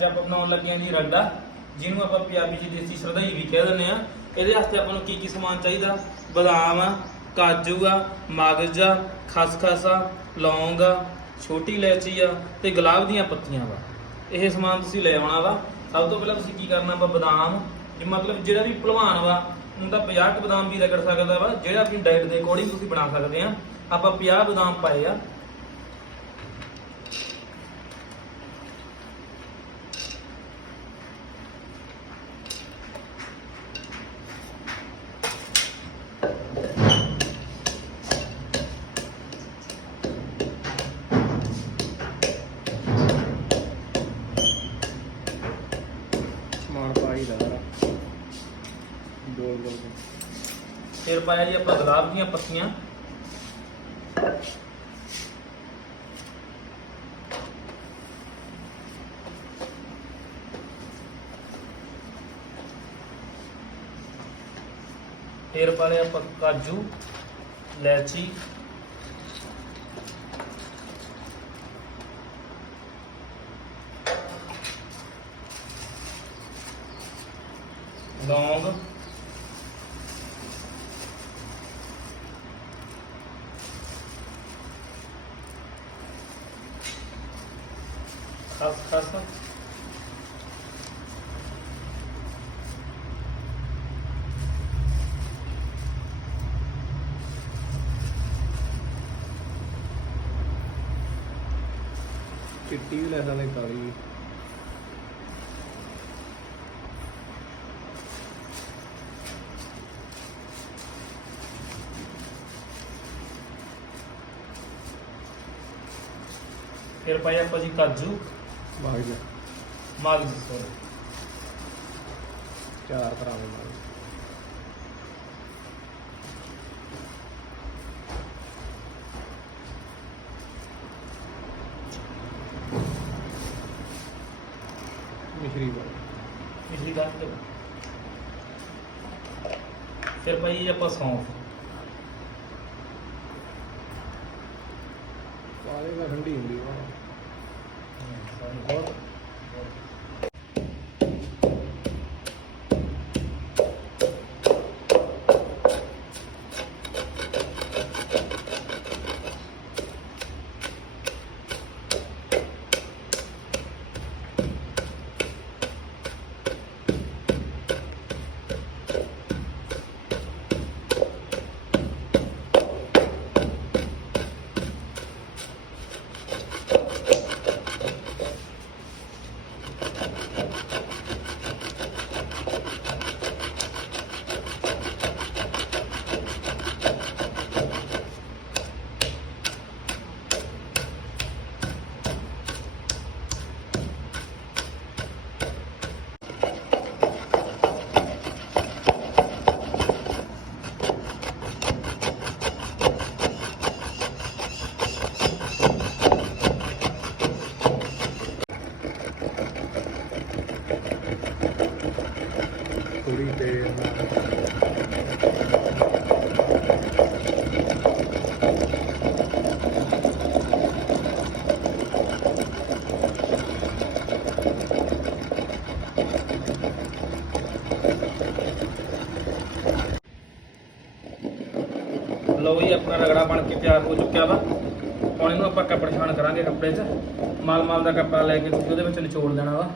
ਅੱਜ ਆਪਾਂ ਬਣਾਉਣ ਲੱਗੇ ਹਾਂ ਜੀ ਰੱਡਾ ਜਿਹਨੂੰ ਆਪਾਂ ਪੰਜਾਬੀ ਚ ਦੇਸੀ ਸਰਦਾਈ ਵੀ ਕਹਿ ਦਿੰਦੇ ਆ ਇਹਦੇ ਵਾਸਤੇ ਆਪਾਂ ਨੂੰ ਕੀ ਕੀ ਸਮਾਨ ਚਾਹੀਦਾ? ਬਦਾਮ ਆ ਕਾਜੂ ਆ, ਮਗਜ਼ ਆ, ਖਸਖਸ ਆ, ਲੌਂਗ ਆ, ਛੋਟੀ ਇਲਾਇਚੀ ਆ ਤੇ ਗੁਲਾਬ ਦੀਆਂ ਪੱਤੀਆਂ ਵਾ। ਇਹ ਸਮਾਨ ਤੁਸੀਂ ਲੈ ਆਉਣਾ ਵਾ। ਸਭ ਤੋਂ ਪਹਿਲਾਂ ਤੁਸੀਂ ਕੀ ਕਰਨਾ ਵਾ? ਬਦਾਮ ਇਹ ਮਤਲਬ ਜਿਹੜਾ ਵੀ ਭਲਵਾਨ ਵਾ ਉਹ ਤਾਂ 50 ਕੁ ਬਦਾਮ ਵੀ ਰਗੜ ਸਕਦਾ ਵਾ। ਜਿਹੜਾ ਆਪਣੀ ਡਾਈਟ ਦੇ ਅਕੋਰਡਿੰਗ ਤੁਸੀਂ ਬਣਾ ਸਕਦੇ ਆ। ਆਪਾਂ 50 ਬਦਾਮ ਪਾਏ ਆ ਸਮਾਨ ਪਾਈ ਦਾ ਸਾਰਾ ਗੋਲ ਗੋਲ ਕੇ। ਫਿਰ ਪਾਇਆ ਜੀ ਆਪਾਂ ਗੁਲਾਬ ਦੀਆਂ ਪੱਤੀਆਂ ਫਿਰ ਪਾ ਲਿਆ ਆਪਾਂ ਕਾਜੂ ਇਲਾਇਚੀ ਲੌਂਗ ਖਸ ਚਿੱਟੀ ਵੀ ਲੈ ਸਕਦੇ ਕਾਲੀ ਵੀ। ਫਿਰ ਪਾਇਆ ਆਪਾਂ ਜੀ ਕਾਜੂ। ਮਗਜ਼ ਸੋਰੀ ਚਾਰ ਤਰ੍ਹਾਂ ਦੇ ਨਾਲ ਮਿਸ਼ਰੀ ਵਾਲਾ। ਪਿਛਲੀ ਗੱਲ ਤੇ ਫਿਰ ਜੀ ਆਪਾਂ ਸੌਂਫ। ਪਾਲੇ ਦਾ ਠੰਡੀ ਹੁੰਦੀ ਵਾ ਬਹੁਤ ਤੇ ਲਓ ਜੀ, ਆਪਣਾ ਰਗੜਾ ਬਣ ਕੇ ਤਿਆਰ ਹੋ ਚੁੱਕਿਆ ਵਾ। ਹੁਣ ਇਹਨੂੰ ਆਪਾਂ ਕੱਪੜੇ ਛਾਣ ਕਰਾਂਗੇ ਕੱਪੜੇ 'ਚ। ਮਾਲ ਮਾਲ ਦਾ ਕੱਪੜਾ ਲੈ ਕੇ ਤੁਸੀਂ ਉਹਦੇ ਵਿੱਚ ਨਿਚੋੜ ਦੇਣਾ ਵਾ।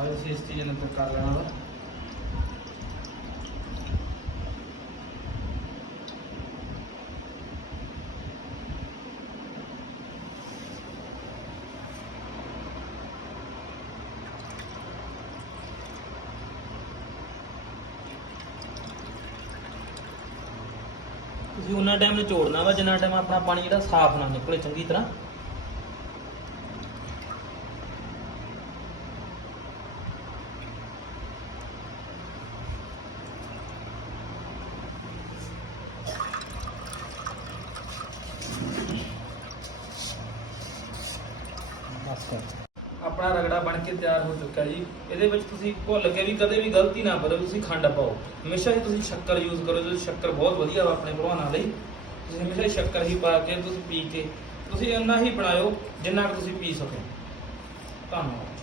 ਬਾਅਦ ਅਸੀਂ ਇਸ ਚੀਜ਼ ਨੂੰ ਅੰਦਰ ਕਰ ਲੈਣਾ ਵਾ। ਤੁਸੀਂ ਉਹਨਾਂ ਟਾਈਮ ਨਿਚੋੜਨਾ ਵਾ, ਜਿੰਨਾ ਟਾਈਮ ਆਪਣਾ ਪਾਣੀ ਜਿਹੜਾ ਸਾਫ਼ ਨਾ ਨਿਕਲੇ, ਚੰਗੀ ਤਰ੍ਹਾਂ। ਆਪਣਾ ਰਗੜਾ ਬਣ ਕੇ ਤਿਆਰ ਹੋ ਚੁੱਕਾ ਜੀ। ਇਹਦੇ ਵਿੱਚ ਤੁਸੀਂ ਭੁੱਲ ਕੇ ਵੀ ਕਦੇ ਵੀ ਗਲਤੀ ਨਾ ਕਰੋ, ਤੁਸੀਂ ਖੰਡ ਪਾਓ। ਹਮੇਸ਼ਾ ਹੀ ਤੁਸੀਂ ਸ਼ੱਕਰ ਯੂਜ਼ ਕਰੋ, ਜੀ ਸ਼ੱਕਰ ਬਹੁਤ ਵਧੀਆ ਵਾ ਆਪਣੇ ਭਲਵਾਨਾਂ ਲਈ ਤੁਸੀਂ ਹਮੇਸ਼ਾ ਹੀ ਸ਼ੱਕਰ ਹੀ ਪਾ ਕੇ, ਤੁਸੀਂ ਪੀ ਕੇ, ਤੁਸੀਂ ਇੰਨਾ ਹੀ ਬਣਾਇਓ ਜਿੰਨਾ ਕੁ ਤੁਸੀਂ ਪੀ ਸਕੋ। ਧੰਨਵਾਦ।